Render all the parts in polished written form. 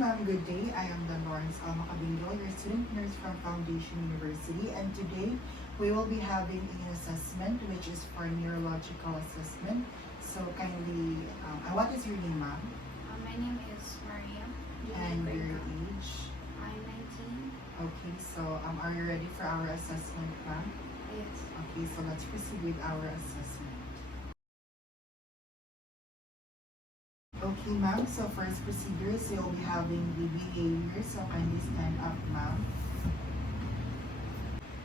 ma'am. Good day. I am the Macabingil, your student nurse from Foundation University, and today we will be having an assessment which is for neurological assessment. So kindly, what is your name, ma'am? My name is Maria. And your age? I'm 19. Okay, so are you ready for our assessment, ma'am? Yes. Okay, so let's proceed with our assessment. Okay, ma'am. So first procedure is you'll be having the behavior. So kindly stand up, ma'am.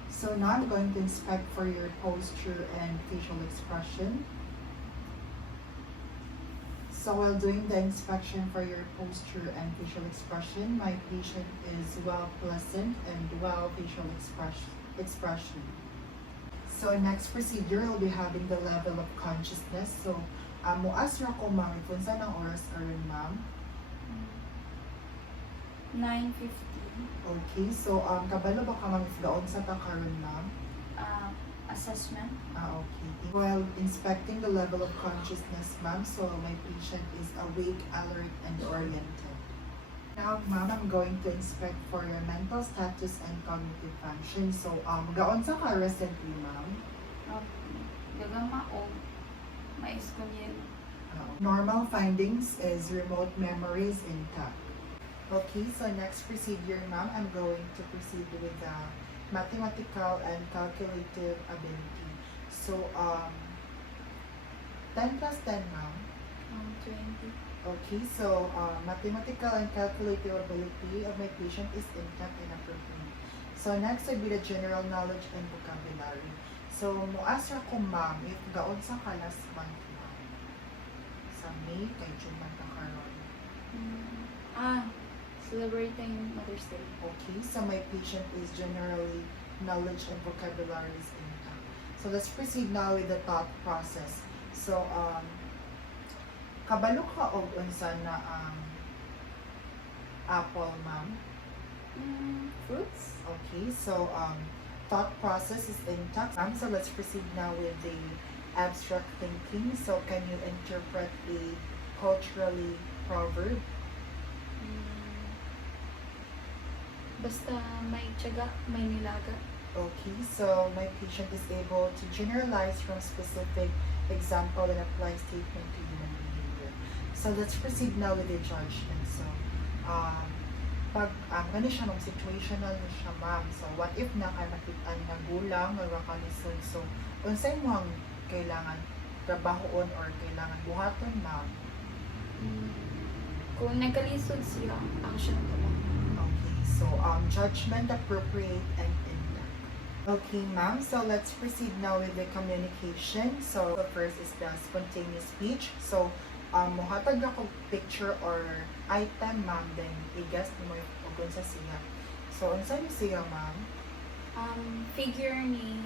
So now I'm going to inspect for your posture and facial expression. So while doing the inspection for your posture and facial expression, my patient is well pleasant and well facial expression. So next procedure, we'll be having the level of consciousness. So muas ra ko ma'am, kung saan ang oras karon ma'am? 9:15. Okay, so kabalo ba ka ma'am if gaon sa ta karon ma'am? Assessment. Okay. While inspecting the level of consciousness, ma'am, so my patient is awake, alert, and oriented. Now, ma'am, I'm going to inspect for your mental status and cognitive function. So, gaon sa ka recently, ma'am? Okay. Gagama o mais ko niya. Normal findings is remote memories intact. Okay, so next procedure, ma'am, I'm going to proceed with the mathematical and calculative ability. So, 10 plus 10, ma'am? 20. Okay, so mathematical and calculative ability of my patient is intact and appropriate. So next would be the general knowledge and vocabulary. So, muas ra ko ma'am, if gaon sa ka last month, ma'am? Sa May, kay June man ka karon. Celebrating Mother's Day. Okay, so my patient is generally knowledge and vocabulary is intact. So let's proceed now with the thought process. So, kabalo ka og unsa na ang apple, ma'am? Fruits. Okay, so thought process is intact. So let's proceed now with the abstract thinking. So can you interpret a culturally proverb? Basta may tiyaga, may nilaga. Okay, so my patient is able to generalize from specific example and apply statement to human behavior. So let's proceed now with the judgment. So, pag gani siya ng situational na siya, ma'am. So, what if nakanakitaan na gulang or wakalisod? So, unsay mo ang kailangan trabahoon or kailangan buhaton, ma'am? Kung nagkalisod siya, action ko lang. Okay, so judgment, appropriate, and intact. Okay, ma'am. So let's proceed now with the communication. So the first is the spontaneous speech. So muhatag ako picture or item, ma'am, then i-guess mo kung sa siya. So unsa ni siya, ma'am? Figure ni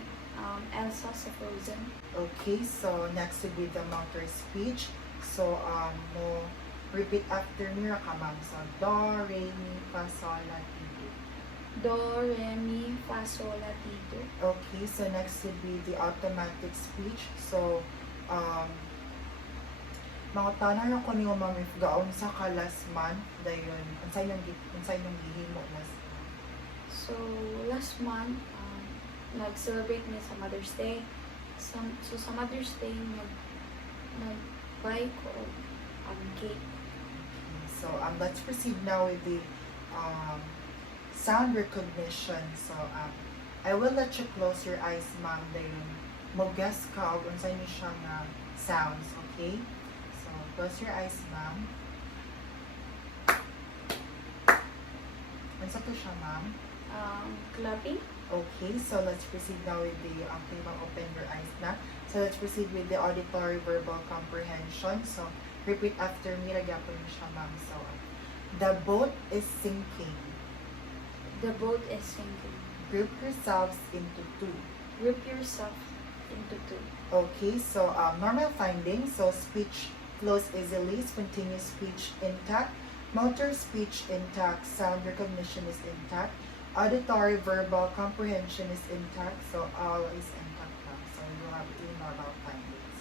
Elsa sa Frozen. Okay, so next would be the motor speech. So mo repeat after me ra ka, ma'am. So do, re, mi, fa, sol, la, ti, do. Do, re, mi, fa, sol, la, ti, do. Okay, so next would be the automatic speech. So mga tanan ako niyo, ma'am, if gaon sa ka last month, dayon unsay yung gihimo last month? So, last month, nag-celebrate niya sa Mother's Day. So sa Mother's Day, nag-buy ko cake. So, let's proceed now with the sound recognition. So, I will let you close your eyes, ma'am, dayon mo guess ka og unsay ni siya nga sounds, okay? So, close your eyes, ma'am. Unsa to siya, ma'am? Clapping. Okay, so let's proceed now with the, okay, ma'am, open your eyes na. So, let's proceed with the auditory verbal comprehension. So, repeat after me, nagyapon mo siya, ma'am. So, the boat is sinking. The boat is sinking. Group yourselves into two. Group yourself into two. Okay, so normal findings. So, speech flows easily, spontaneous speech intact, motor speech intact, sound recognition is intact, auditory verbal comprehension is intact, so all is intact now. So you have a normal findings.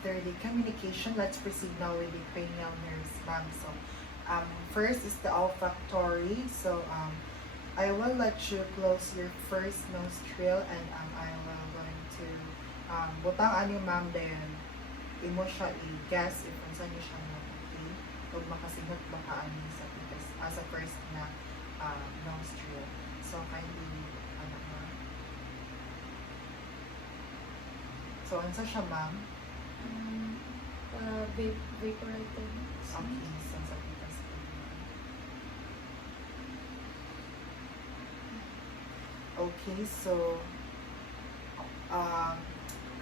After the communication, let's proceed now with the cranial nerves, ma'am. So First is the olfactory. So I will let you close your first nostril and I will going to butang ani ma'am then imo siya i-guess if unsa niyo siya okay ug makasingot baka ani sa pikas sa first na nostril. So kindly ano ma'am. So unsa siya ma'am? Vaporated. Okay, so sa pikas. Okay, so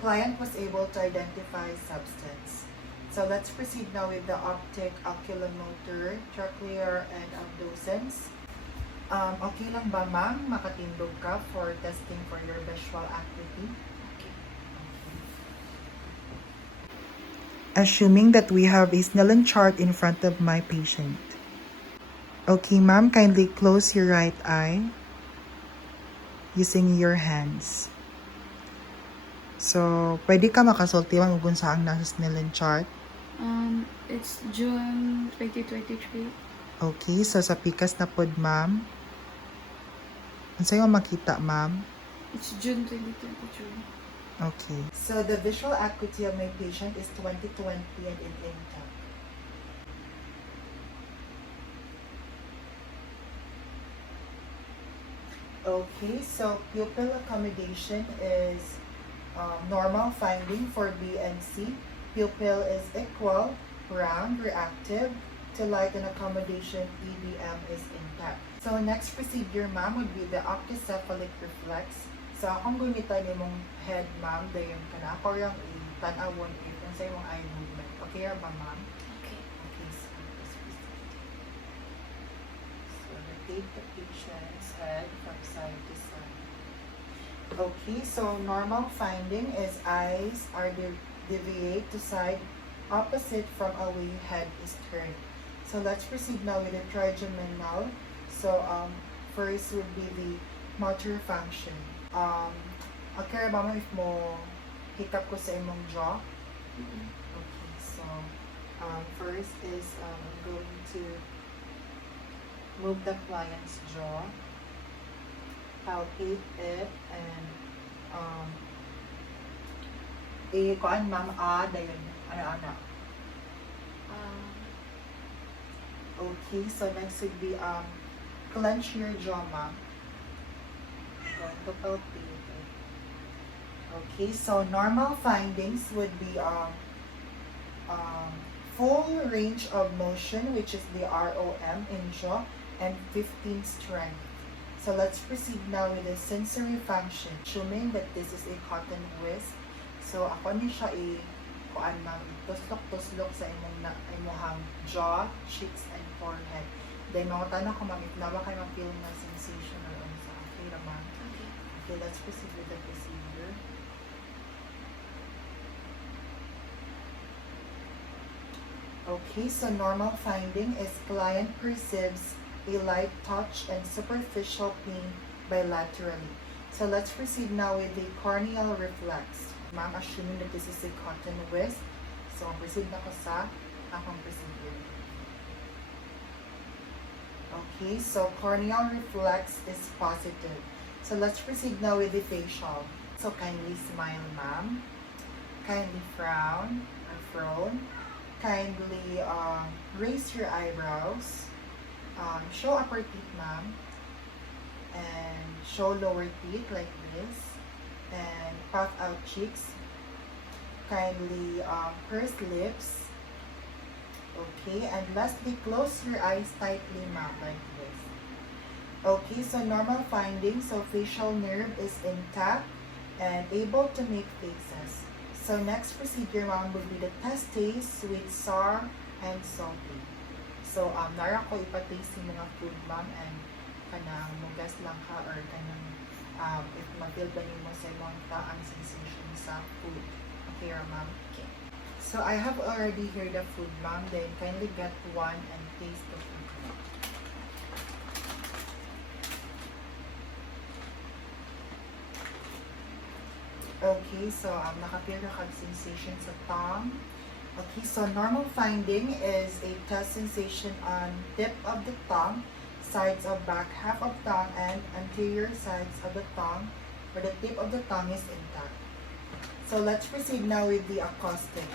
client was able to identify substance. So let's proceed now with the optic, oculomotor, trochlear, and abducens. Okay lang ba ma'am, makatindog ka for testing for your visual acuity? Okay. Assuming that we have a Snellen chart in front of my patient. Okay ma'am, kindly close your right eye using your hands. So, pwede ka makasulti ma'am kung saan nasa Snellen chart? It's June 2023. Okay, so sa pikas na pod ma'am. Ano sa'yo makita ma'am? It's June 2023. Okay. So the visual acuity of my patient is 20/20 and in intact. Okay, so pupil accommodation is normal finding for B and C. Pupil is equal, round, reactive. To light and accommodation, EBM is intact. So next procedure, ma'am, would be the octocephalic reflex. So akong gunitan imong head, ma'am, dayon ka na. Ako yung itanawon if kung sa imong eye movement. Okay ba, ma'am? Okay. Okay, so let's proceed. So rotate the patient's head from side to side. Okay, so normal finding is eyes are deviate to side opposite from away head is turned. So let's proceed now with the trigeminal. So first would be the motor function. Okay, mama, if mo hiccup ko sa imong jaw. Okay, so first is I'm going to move the client's jaw, palpate it, and kuan ma'am, dayon, ano. Okay, so next would be clench your jaw, ma'am. Going to palpate it. Okay, so normal findings would be full range of motion, which is the ROM in jaw, and 15 strength. So let's proceed now with the sensory function. Assuming that this is a cotton wisp, so ako ni siya kuan ma'am, tuslok sa imong jaw, cheeks, and forehead. Then mangutan ako ma'am if nawa kayo ma-feel na sensation or unsa. Okay ra ma'am? Okay. Okay, let's proceed with the procedure. Okay, so normal finding is client perceives a light touch and superficial pain bilaterally. So let's proceed now with the corneal reflex. Ma'am, assuming that this is a cotton wisp, so proceed na ko sa akong procedure. Okay, so corneal reflex is positive. So let's proceed now with the facial. So kindly smile, ma'am. Kindly frown or frown. Kindly raise your eyebrows. Show upper teeth, ma'am. And show lower teeth like this. And puff out cheeks. Kindly purse lips. Okay, and lastly, close your eyes tightly, ma'am, like this. Okay, so normal findings, so facial nerve is intact and able to make faces. So next procedure, ma'am, would be the test taste with sour and salty. So nara ko ipa-taste yung mga food, ma'am, and kanang mugas lang ka or kanang if ma-feel ba niyo mo sa imong taang sensation sa food. Okay, ma'am? Okay. So I have already here the food, ma'am. Then kindly get one and taste the food. Okay, so nakapir na kag sensation sa tongue, Okay, so normal finding is a test sensation on tip of the tongue, sides of back half of tongue, and anterior sides of the tongue, where the tip of the tongue is intact. So let's proceed now with the acoustic.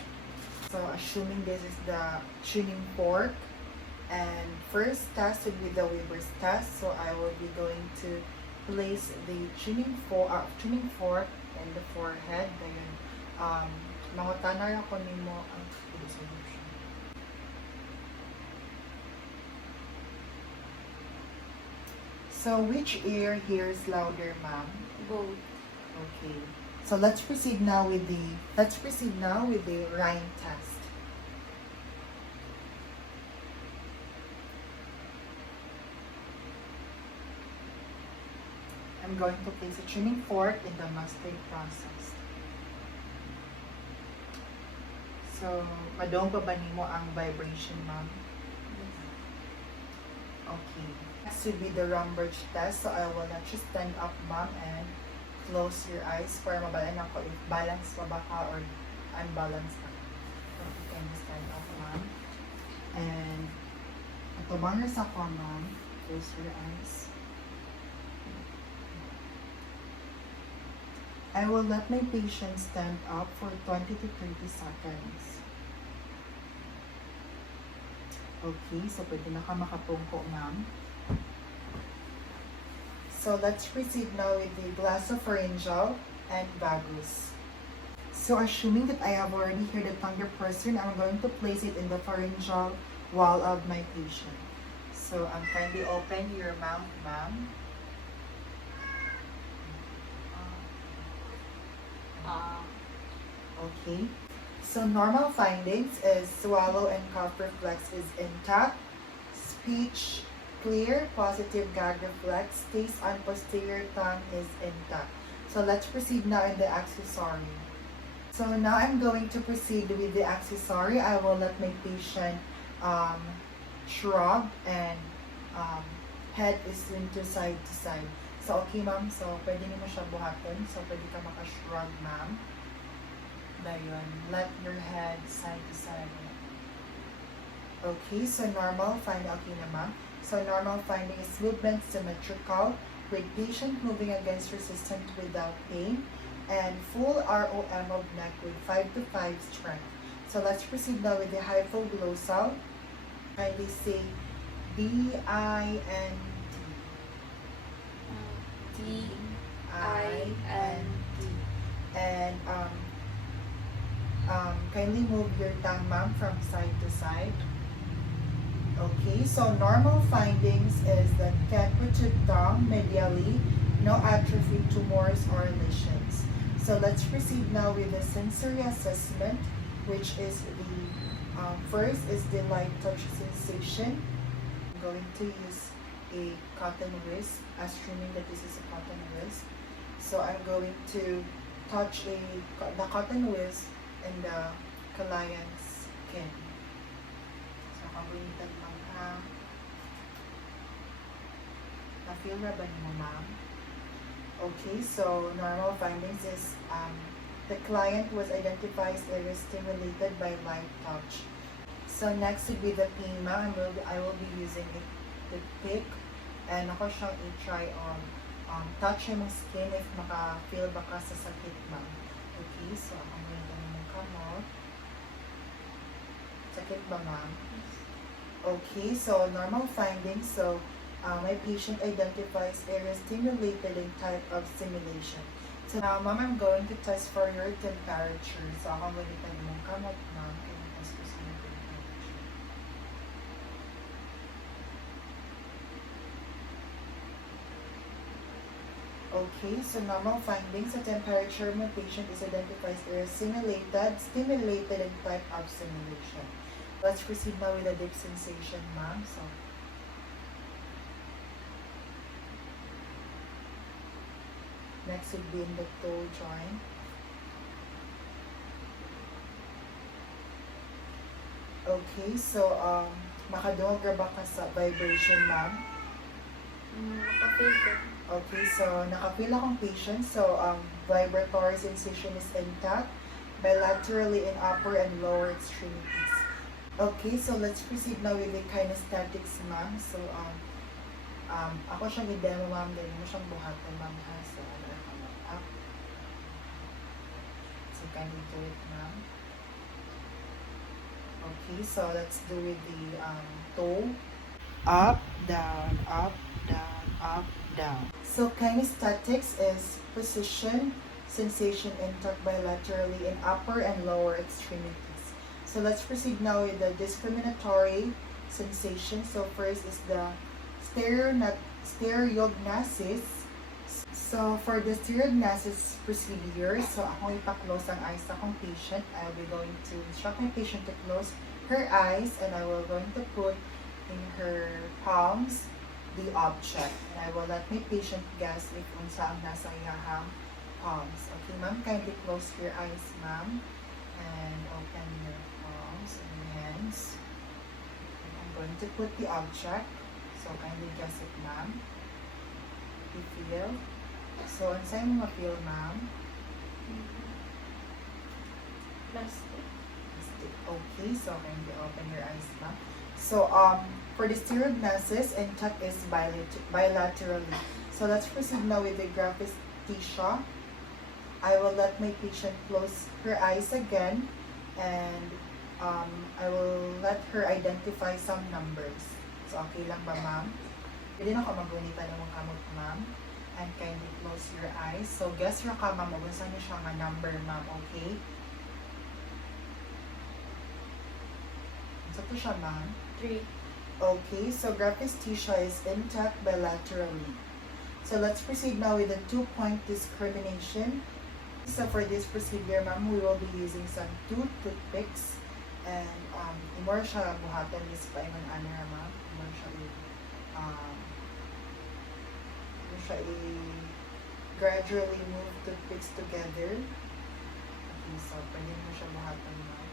So assuming this is the tuning fork, and first test would be the Weber's test. So I will be going to place the tuning fork in the forehead. Dayon, mangutanay ako nimo ang solution. So which ear hears louder, ma'am? Both. Okay. So let's proceed now with the rhyme test. I'm going to place a tuning fork in the mastering process. So, madong pa ba nimo ang vibration, ma'am? Okay. Next will be the Romberg test. So, I will let you stand up, ma'am, and close your eyes para mabalaan ako if balance pa ba ka or unbalanced ka. So, you can stand up, ma'am. And, ito bang sa ko, ma'am? Close your eyes. I will let my patient stand up for 20 to 30 seconds. Okay, so pwede na ka makapungko, ma'am. So let's proceed now with the glossopharyngeal and vagus. So assuming that I have already heard the tongue person, I'm going to place it in the pharyngeal wall of my patient. So kindly open your mouth, ma'am. Okay. So normal findings is swallow and cough reflex is intact. Speech clear, positive gag reflex, taste on posterior tongue is intact. So let's proceed now in the accessory. So now I'm going to proceed with the accessory. I will let my patient shrug and head is into side to side. So okay, ma'am. So pwede mo siya buhaton. So pwede ka maka-shrug, ma'am. Dayon, let your head side to side. Okay, so normal finding, okay naman. So normal finding is movement symmetrical with patient moving against resistant without pain and full ROM of neck with 5 to 5 strength. So let's proceed now with the hypoglossal. Kindly say D-I-N-T. D-I-N-T. And kindly move your tongue, ma'am, from side to side. Okay, so normal findings is that temperature tongue medially, no atrophy, tumors, or lesions. So let's proceed now with the sensory assessment, which is the first is the light touch sensation. I'm going to use a cotton whisk, assuming that this is a cotton whisk. So I'm going to touch the cotton whisk in the client's skin. So, kabulitan lang ha. Na-feel na ba niyo, ma'am? Okay, so normal findings is the client was identified as stimulated by light touch. So next would be the PIMA. I will be using the pick and ako siyang i-try on touch yung skin if maka-feel ba ka sa sakit, ma'am. Okay, so ako kamot. Sakit ba, ma'am? Okay, so normal findings. So, my patient identifies area stimulated in type of stimulation. So now, ma'am, I'm going to test for your temperature. So, ako gamitan mong kamot, ma'am. Kaya test ko sa your temperature. Okay, so normal findings, the temperature of my patient is identified as stimulated in type of stimulation. Let's proceed now with the dip sensation, ma'am. So, next would be in the toe joint. Okay, so makadungog ba ka sa vibration, ma'am? Nakafeel ko. Okay, so nakapila akong patient. So, vibratory sensation is intact. bilaterally in upper and lower extremities. Okay, so let's proceed now with the kinestatics, ma'am. So, ako siyang i-demo, ma'am. Then mo siyang buhatan, ma'am. Ha? So, up. So, kindly do it, ma'am. Okay, so let's do with the toe. Up, down, up, down, up, down. So, kinestatics is position, sensation, intact bilaterally in upper and lower extremities. So let's proceed now with the discriminatory sensation. So first is the stereognosis. So for the stereognosis procedure, so ako ipa-close ang eyes sa akong patient. I'll be going to instruct my patient to close her eyes and I will going to put in her palms the object. And I will let my patient guess if unsa ang nasa iyahang palms. Okay, ma'am, kindly close your eyes, ma'am, and open your palms and your hands. I'm going to put the object, so kindly guess it, ma'am. You feel? So, unsa mo ma-feel, ma'am? Plastic. Okay, so kindly open your eyes, ma'am. So, for the stereognosis, intact is bilaterally. So, let's proceed now with the graphesthesia. I will let my patient close her eyes again and I will let her identify some numbers. So, okay lang ba, ma'am? Pwede na ako magunita ng mga kamot, ma'am. And kindly close your eyes. So, guess your ka, ma'am. Magunsa niyo siya nga number, ma'am. Okay? Sa to siya, ma'am? 3. Okay, so graphesthesia is intact bilaterally. So, let's proceed now with the 2-point discrimination. So for this procedure, ma'am, we will be using some 2 toothpicks and more siya buhatan is pa ingon ana, ma'am. More siya gradually move toothpicks together. Okay, so pwede mo siya buhatan, ma'am.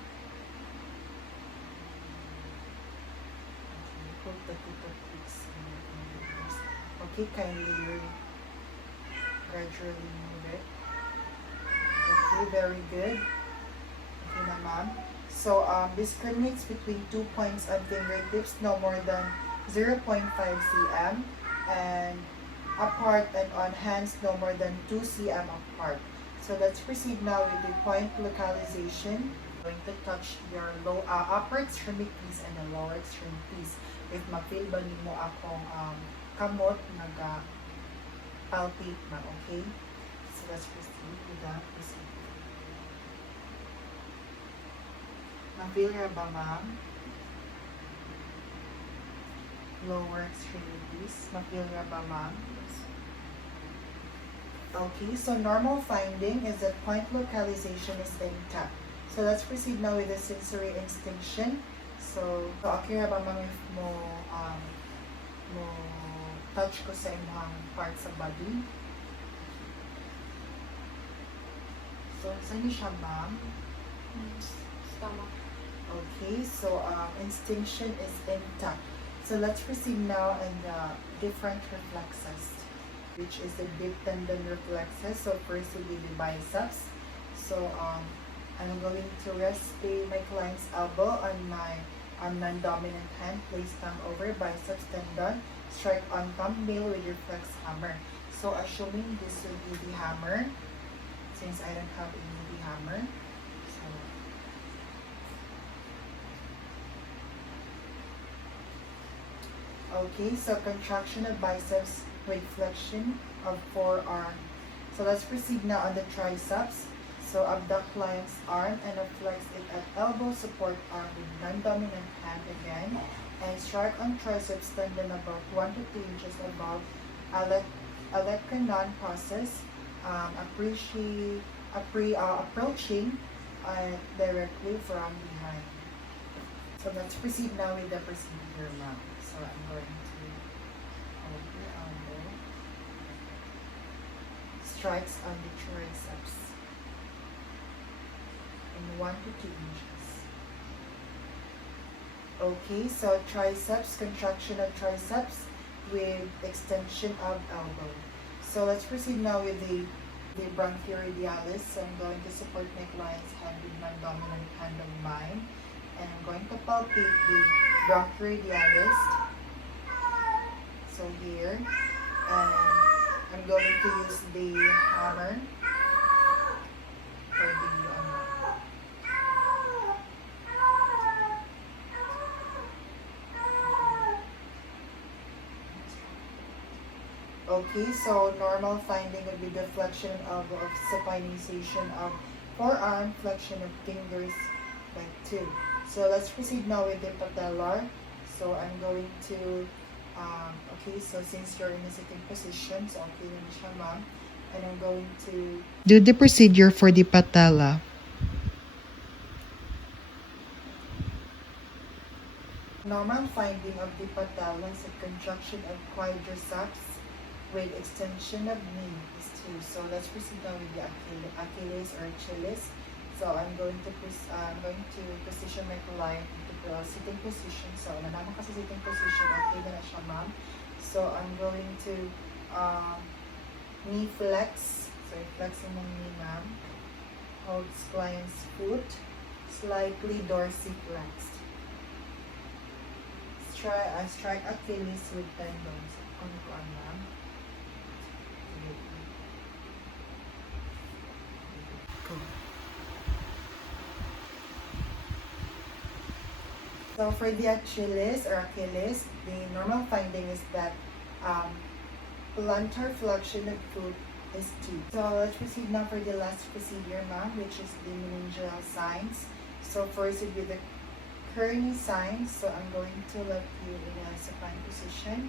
Okay, put the 2 toothpicks in your fingers. Okay, kindly gradually move it. Okay, very good. Okay na, ma'am. So, discriminates between 2 points on fingertips no more than 0.5 cm and apart, and on hands no more than 2 cm apart. So, let's proceed now with the point localization. I'm going to touch your upper extremities and the lower extremities. If ma-feel ba nimo akong kamot nag-palpate na, okay? So, let's proceed with that procedure. Ma-feel niya ba, ma'am? Lower extremities. Ma-feel niya ba, ma'am? Okay, so normal finding is that point localization is intact. So let's proceed now with the sensory instinction. So okay ra ba, ma'am, if mo touch ko sa imong parts sa body? So, saan niyo siya, ma'am? Stomach. Okay, so instinction is intact. So let's proceed now in the different reflexes, which is the deep tendon reflexes. So first will be the biceps. So I'm going to rest my client's elbow on my non-dominant hand. Place thumb over biceps tendon. Strike on thumbnail with your flex hammer. So assuming this will be the hammer, since I don't have any hammer. Okay, so contraction of biceps with flexion of forearm. So let's proceed now on the triceps. So abduct client's arm and flex it at elbow, support arm with non-dominant hand again. And strike on triceps tendon about 1 to 2 inches above olecranon process, approaching directly from behind. So let's proceed now with the procedure now. So I'm going to hold your elbow. Strikes on the triceps in 1 to 2 inches. Okay, so triceps, contraction of triceps with extension of elbow. So let's proceed now with the The bronchoradialis, so I'm going to support my client's hand with non-dominant hand of mine. And I'm going to palpate the bronchoradialis. So here. And I'm going to use the hammer for the Okay, so normal finding would be the flexion of supinization of forearm, flexion of fingers like 2. So let's proceed now with the patellar. So I'm going to, okay, so since you're in a sitting position, so okay na siya ma'am. And I'm going to do the procedure for the patella. Normal finding of the patella is a contraction of quadriceps with extension of knee is 2. So let's proceed now with the Achilles or Achilles. So I'm going to position my client into the sitting position. So naman kasi sitting position, okay na siya ma'am. So I'm going to knee flex. So i-flexing ng knee ma'am. Holds client's foot. Slightly dorsiflexed. Strike Achilles with tendons. Kunukuan ma'am. So for the Achilles, the normal finding is that plantar flexion of foot is 2. So let's proceed now for the last procedure, ma'am, which is the meningeal signs. So first would be the Kearney signs. So I'm going to let you in a supine position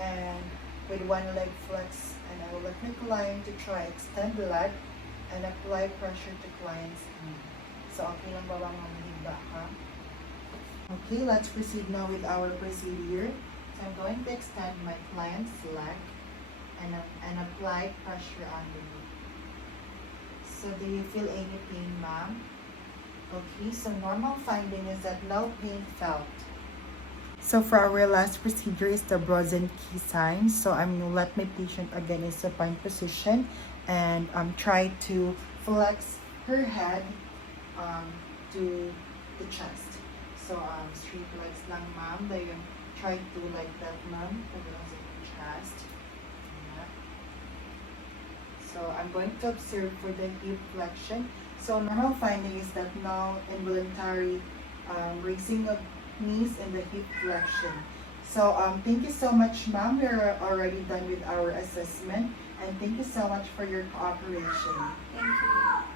and with one leg flex, and I will let my client to try extend the leg and apply pressure to client's knee. So okay lang ba bang mamahigba ha? Okay, let's proceed now with our procedure. So I'm going to extend my client's leg and apply pressure underneath. So do you feel any pain, ma'am? Okay, so normal finding is that no pain felt. So for our last procedure is the Brozenki sign. So I'm going to let my patient again in supine position and try to flex her head to the chest. So, straight legs lang, ma'am. Then, try to like that, ma'am. Pag lang sa chest. Yeah. So, I'm going to observe for the hip flexion. So, normal finding is that no involuntary raising of knees and the hip flexion. So, thank you so much, ma'am. We're already done with our assessment. And thank you so much for your cooperation. Thank you.